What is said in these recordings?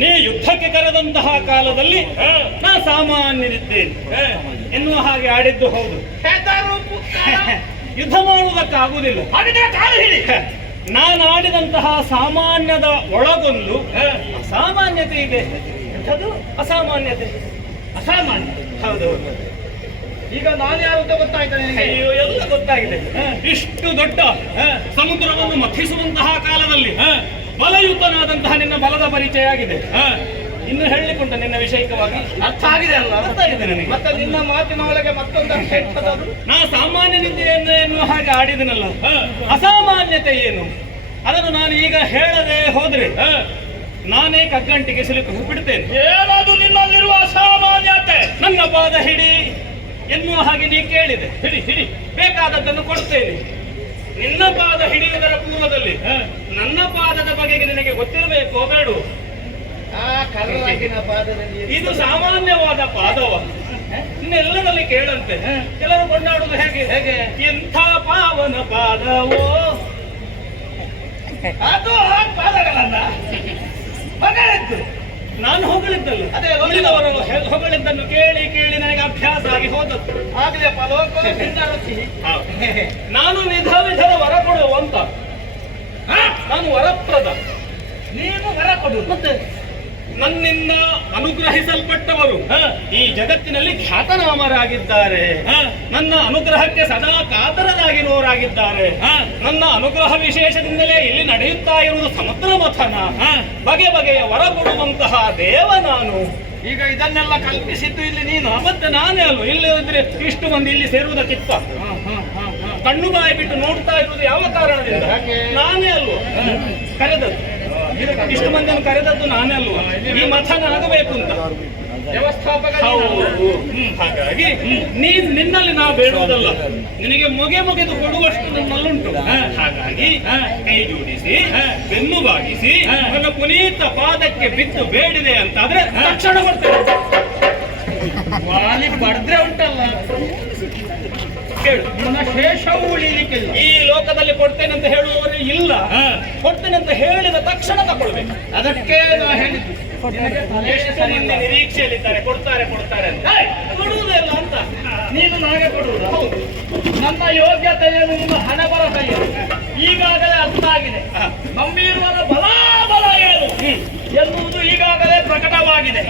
ನೀ ಯುದ್ಧಕ್ಕೆ ಕರೆದಂತಹ ಕಾಲದಲ್ಲಿ ನಾ ಸಾಮಾನ್ಯನಿದ್ದೇನೆ ಎನ್ನುವ ಹಾಗೆ ಆಡಿದ್ದು ಹೌದು. ಯುದ್ಧ ಮಾಡುವುದಕ್ಕಾಗುವುದಿಲ್ಲ. ನಾನು ಆಡಿದಂತಹ ಸಾಮಾನ್ಯದ ಒಳಗೊಂದು ಅಸಾಮಾನ್ಯತೆ ಇದೆ. ಅದು ಅಸಾಮಾನ್ಯತೆ. ಅಸಾಮಾನ್ಯ. ಹೌದು. ಈಗ ನಾನು ಯಾರು ಅಂತ ಗೊತ್ತಾಯ್ತಾನೆ. ಅಯ್ಯೋ, ಎಲ್ಲ ಗೊತ್ತಾಗಿದೆ. ಇಷ್ಟು ದೊಡ್ಡ ಸಮುದ್ರವನ್ನು ಮಥಿಸುವಂತಹ ಕಾಲದಲ್ಲಿ ಬಲಯುತನಾದಂತಹ ನಿನ್ನ ಬಲದ ಪರಿಚಯ ಆಗಿದೆ. ಇನ್ನು ಹೇಳಲಿಕ್ಕುಂಟ ನಿನ್ನ ವಿಷಯಕವಾಗಿ ಅರ್ಥ ಆಗಿದೆ ಅಲ್ಲ? ಅರ್ಥ ಆಗಿದೆ ನನಗೆ. ಮತ್ತೆ ನಿನ್ನ ಮಾತಿನ ಒಳಗೆ ಮತ್ತೊಂದು ಅರ್ಥ ಇರ್ತದದು. ನಾ ಸಾಮಾನ್ಯನಿದ್ದೇನೆ ಎನ್ನುವ ಹಾಗೆ ಆಡಿದನಲ್ಲ. ಅಸಾಮಾನ್ಯತೆ ಏನು ಅದನ್ನು ನಾನು ಈಗ ಹೇಳದೆ ಹೋದ್ರೆ ನಾನೇ ಕಗ್ಗಂಟಿಗೆ ಸಿಲುಕು ಬಿಡ್ತೇನೆ. ಏನದು ನಿನ್ನಲ್ಲಿರುವ ಅಸಾಮಾನ್ಯತೆ? ನನ್ನ ಪಾದ ಹಿಡಿ ಎನ್ನುವ ಹಾಗೆ ನೀ ಕೇಳಿದೆ. ಹಿಡಿ ಬೇಕಾದದ್ದನ್ನು ಕೊಡ್ತೇನೆ. ನಿನ್ನ ಪಾದ ಹಿಡಿಯುವುದರ ಪೂರ್ವದಲ್ಲಿ ನನ್ನ ಪಾದದ ಬಗೆಗೆ ನಿನಗೆ ಗೊತ್ತಿರಬೇಕೋ ಬೇಡು? ಇದು ಸಾಮಾನ್ಯವಾದ ಪಾದವ. ಇನ್ನೆಲ್ಲರಲ್ಲಿ ಕೇಳಂತೆ. ಕೆಲವರು ಕೊಂಡಾಡುವುದು ಹೇಗೆ ಎಂಥ ಪಾವನ ಪಾದವೋ. ಅದು ಪಾದಗಳನ್ನ ಹೊಗಳಿದ್ದು ನಾನು ಹೊಗಳಿದ್ದಲ್ಲ. ಅದೇ ಉಳಿದವರು ಹೊಗಳಿದ್ದನ್ನು ಕೇಳಿ ಕೇಳಿ ನನಗೆ ಅಭ್ಯಾಸ ಆಗಿ ಹೋದದ್ದು. ಆಗಲೇ ನಾನು ವಿಧ ವಿಧದ ವರ ಕೊಡುವಂತ. ನಾನು ವರಪ್ರದ. ನೀನು ವರ ಕೊಡು. ಮತ್ತೆ ನನ್ನಿಂದ ಅನುಗ್ರಹಿಸಲ್ಪಟ್ಟವರು ಈ ಜಗತ್ತಿನಲ್ಲಿ ಖ್ಯಾತನಾಮರಾಗಿದ್ದಾರೆ. ನನ್ನ ಅನುಗ್ರಹಕ್ಕೆ ಸದಾ ಕಾತರರಾಗಿರುವವರಾಗಿದ್ದಾರೆ. ನನ್ನ ಅನುಗ್ರಹ ವಿಶೇಷದಿಂದಲೇ ಇಲ್ಲಿ ನಡೆಯುತ್ತಾ ಇರುವುದು ಸಮುದ್ರ ಮಥನ. ಬಗೆ ಬಗೆಯ ವರ ಕೊಡುವಂತಹ ದೇವ ನಾನು. ಈಗ ಇದನ್ನೆಲ್ಲ ಕಲ್ಪಿಸಿದ್ದು ಇಲ್ಲಿ ನೀನು. ಮತ್ತೆ ನಾನೇ ಅಲ್ವ. ಇಲ್ಲದಿದ್ರೆ ಇಷ್ಟು ಮಂದಿ ಇಲ್ಲಿ ಸೇರುವುದಕ್ಕಿತ್ತ? ಕಣ್ಣು ಬಾಯಿ ಬಿಟ್ಟು ನೋಡ್ತಾ ಇರುವುದು ಯಾವ ಕಾರಣದಿಂದ? ನಾನೇ ಅಲ್ವ ಕರೆದದ್ದು. ಇಷ್ಟು ಮಂದಿಯನ್ನು ಕರೆದದ್ದು ನಾನೇ ಅಲ್ವ. ಈ ಮಥನ ಆಗಬೇಕು ಅಂತ ವ್ಯವಸ್ಥಾಪಕ. ಹಾಗಾಗಿ ನಿನ್ನಲ್ಲಿ ನಾವು ಬೇಡುವುದಲ್ಲ, ನಿನಗೆ ಮುಗಿದು ಕೊಡುವಷ್ಟು ನನ್ನಲ್ಲುಂಟು. ಹಾಗಾಗಿ ಕೈ ಜೋಡಿಸಿ ಬೆನ್ನು ಬಾಗಿಸಿ ನನ್ನ ಪುನೀತ ಪಾದಕ್ಕೆ ಬಿದ್ದು ಬೇಡಿದೆ ಅಂತಾದ್ರೆ ತಕ್ಷಣ ಬರ್ತೇನೆ. ವಾಲಿ ಬಡದ್ರೆ ಉಂಟಲ್ಲ, ನನ್ನ ಶೇಷವು ಉಳಿಲಿಕ್ಕಿಲ್ಲ. ಈ ಲೋಕದಲ್ಲಿ ಕೊಡ್ತೇನೆ ಅಂತ ಹೇಳುವವರು ಇಲ್ಲ. ಕೊಡ್ತೇನೆ ಅಂತ ಹೇಳಿದ ತಕ್ಷಣ ತಗೊಳ್ಬೇಕು. ಅದಕ್ಕೆ ನಾ ಹೇಳಿದ್ದು. ಎಷ್ಟು ಮಂದಿ ನಿರೀಕ್ಷೆಯಲ್ಲಿದ್ದಾರೆ ಕೊಡ್ತಾರೆ ಅಂತ. ಕೊಡುವುದೇ ಇಲ್ಲ ಅಂತ ನೀನು ನನಗೆ ಕೊಡುವುದು. ಹೌದು, ನನ್ನ ಯೋಗ್ಯತೆಯನ್ನು ನಿಮ್ಮ ಹಣ ಬರಹ ಈಗಾಗಲೇ ಅರ್ಥ ಆಗಿದೆ. ನಮ್ಮಿರುವರ ಬಲ ಏನು ಎನ್ನುವುದು ಈಗಾಗಲೇ ಪ್ರಕಟವಾಗಿದೆ.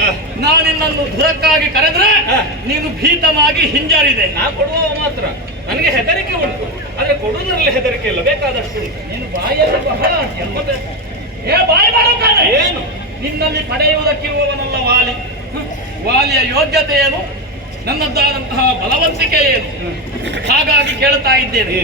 ನಾನಿನ್ನನ್ನು ಧುರಕ್ಕಾಗಿ ಕರೆದ್ರೆ ನೀನು ಭೀತನಾಗಿ ಹಿಂಜರಿದೆ. ನಾ ಕೊಡುವ ಮಾತ್ರ ನನಗೆ ಹೆದರಿಕೆ ಉಂಟು, ಆದ್ರೆ ಕೊಡುವುದರಲ್ಲಿ ಹೆದರಿಕೆ ಇಲ್ಲ. ಬೇಕಾದಷ್ಟು ನೀನು ಬಾಯಲ್ಲಿ ಬಹಳ ಬಾಯಿ ಮಾಡುತ್ತಾನೆ. ಏನು ನಿನ್ನಲ್ಲಿ ಪಡೆಯುವುದಕ್ಕಿರುವವನಲ್ಲ ವಾಲಿ. ವಾಲಿಯ ಯೋಗ್ಯತೆ ಏನು, ನನ್ನದ್ದಾದಂತಹ ಬಲವಂತಿಕೆ ಏನು? ಹಾಗಾಗಿ ಕೇಳ್ತಾ ಇದ್ದೇನೆ.